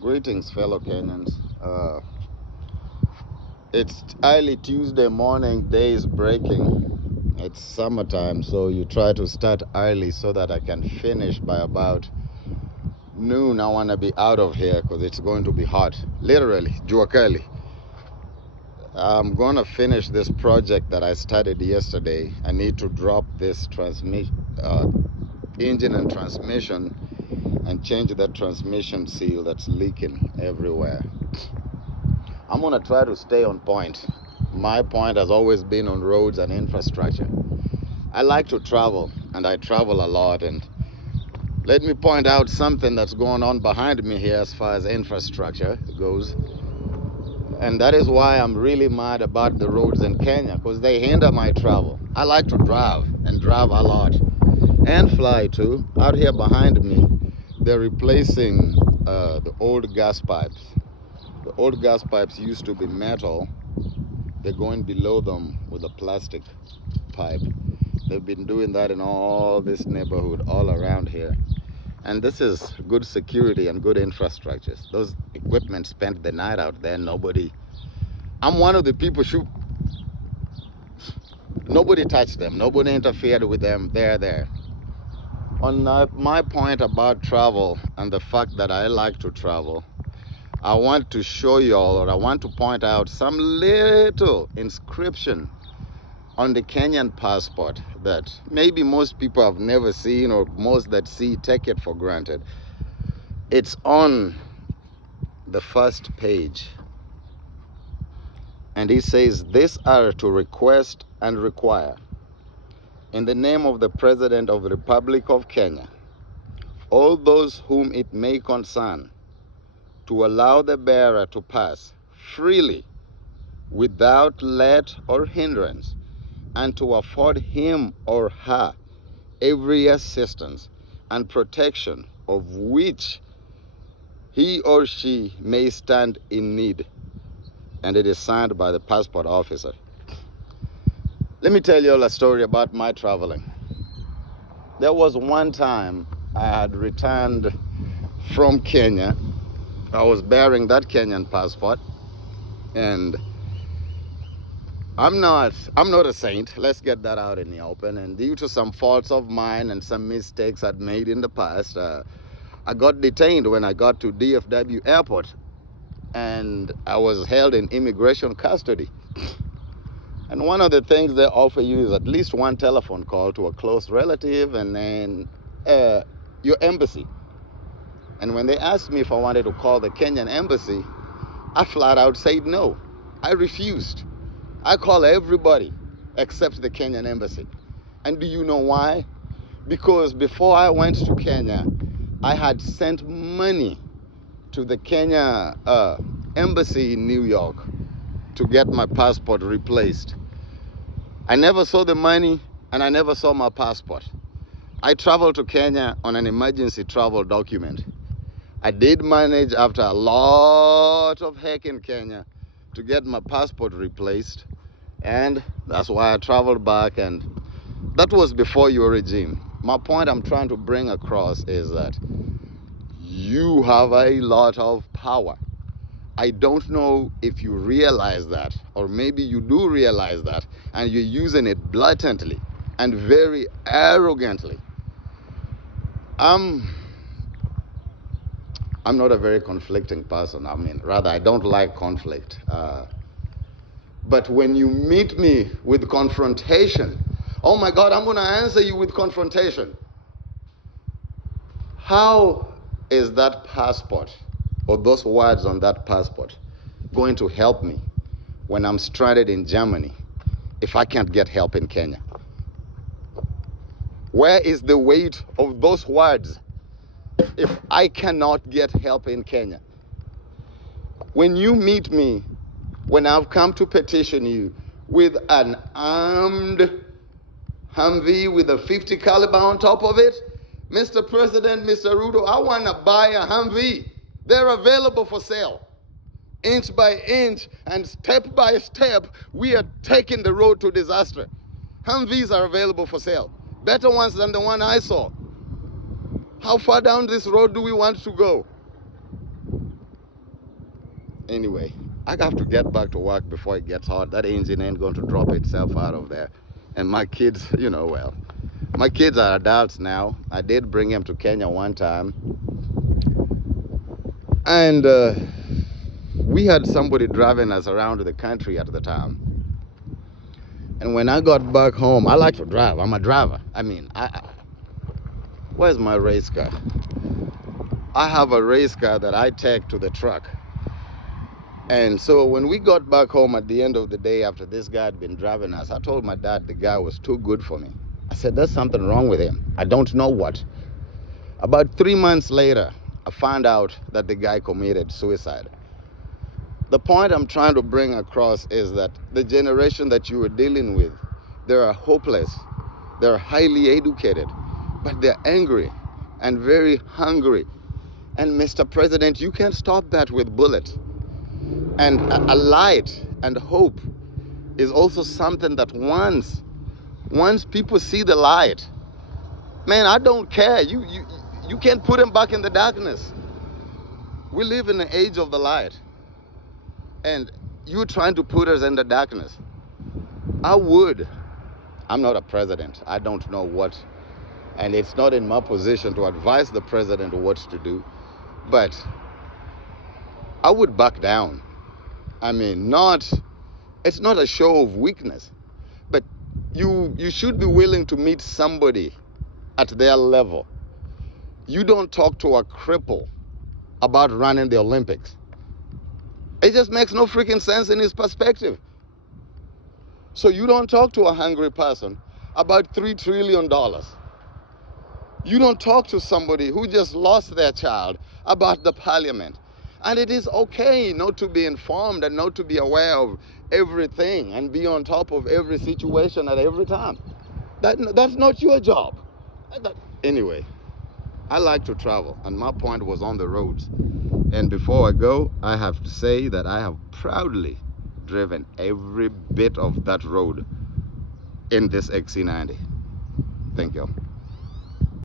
Greetings, fellow Kenyans. It's early Tuesday morning, day is breaking. It's summertime, so you try to start early so that I can finish by about noon. I want to be out of here because it's going to be hot. Literally, jua kali. I'm going to finish this project that I started yesterday. I need to drop this engine and transmission and change the transmission seal that's leaking everywhere. I'm going to try to stay on point. My point has always been on roads and infrastructure. I like to travel, and I travel a lot. And let me point out something that's going on behind me here as far as infrastructure goes. And that is why I'm really mad about the roads in Kenya, because they hinder my travel. I like to drive, and drive a lot, and fly too. Out here behind me, they're replacing the old gas pipes. The old gas pipes used to be metal. They're going below them with a plastic pipe. They've been doing that in all this neighborhood all around here. And this is good security and good infrastructures. Those equipment spent the night out there. I'm one of the people nobody touched them. Nobody interfered with them. They're there. On my point about travel and the fact that I like to travel, I want to show you all, or I want to point out some little inscription on the Kenyan passport that maybe most people have never seen, or most that see take it for granted. It's on the first page. And he says, "These are to request and require, in the name of the President of the Republic of Kenya, all those whom it may concern, to allow the bearer to pass freely without let or hindrance, and to afford him or her every assistance and protection of which he or she may stand in need." And it is signed by the passport officer. Let me tell you all a story about my traveling. There was one time I had returned from Kenya. I was bearing that Kenyan passport, and I'm not a saint. Let's get that out in the open. And due to some faults of mine and some mistakes I'd made in the past, I got detained when I got to DFW airport, and I was held in immigration custody. And one of the things they offer you is at least one telephone call to a close relative, and then your embassy. And when they asked me if I wanted to call the Kenyan embassy, I flat out said no. I refused. I call everybody except the Kenyan embassy. And do you know why? Because before I went to Kenya, I had sent money to the Kenya embassy in New York to get my passport replaced. I never saw the money, and I never saw my passport. I traveled to Kenya on an emergency travel document. I did manage, after a lot of heck in Kenya, to get my passport replaced, and that's why I traveled back, and that was before your regime. My point I'm trying to bring across is that you have a lot of power. I don't know if you realize that, or maybe you do realize that, and you're using it blatantly and very arrogantly. I'm not a very conflicting person. I mean, rather, I don't like conflict. But when you meet me with confrontation, oh my God, I'm going to answer you with confrontation. How is that passport, or those words on that passport, going to help me when I'm stranded in Germany if I can't get help in Kenya? Where is the weight of those words if I cannot get help in Kenya? When you meet me, when I've come to petition you with an armed Humvee with a 50 caliber on top of it, Mr. President, Mr. Ruto, I want to buy a Humvee. They're available for sale. Inch by inch and step by step, we are taking the road to disaster. Humvees are available for sale. Better ones than the one I saw. How far down this road do we want to go? Anyway, I have to get back to work before it gets hot. That engine ain't going to drop itself out of there. And my kids, well, my kids are adults now. I did bring them to Kenya one time. And we had somebody driving us around the country at the time. And when I got back home, I like to drive. I'm a driver. I mean, where's my race car? I have a race car that I take to the truck. And so when we got back home at the end of the day after this guy had been driving us, I told my dad the guy was too good for me. I said, there's something wrong with him. I don't know what. About 3 months later, I found out that the guy committed suicide. The point I'm trying to bring across is that the generation that you were dealing with, they are hopeless. They're highly educated, but they're angry and very hungry. And Mr. President, you can't stop that with bullets. And a light and hope is also something that once people see the light, man, I don't care. You can't put them back in the darkness. We live in the age of the light. And you're trying to put us in the darkness. I'm not a president. I don't know what, and it's not in my position to advise the president what to do. But I would back down. I mean, it's not a show of weakness, but you should be willing to meet somebody at their level. You don't talk to a cripple about running the Olympics. It just makes no freaking sense in his perspective. So you don't talk to a hungry person about $3 trillion. You don't talk to somebody who just lost their child about the parliament. And it is okay not to be informed and not to be aware of everything and be on top of every situation at every time. That's not your job. Anyway, I like to travel, and my point was on the roads. And before I go, I have to say that I have proudly driven every bit of that road in this XC90. Thank you.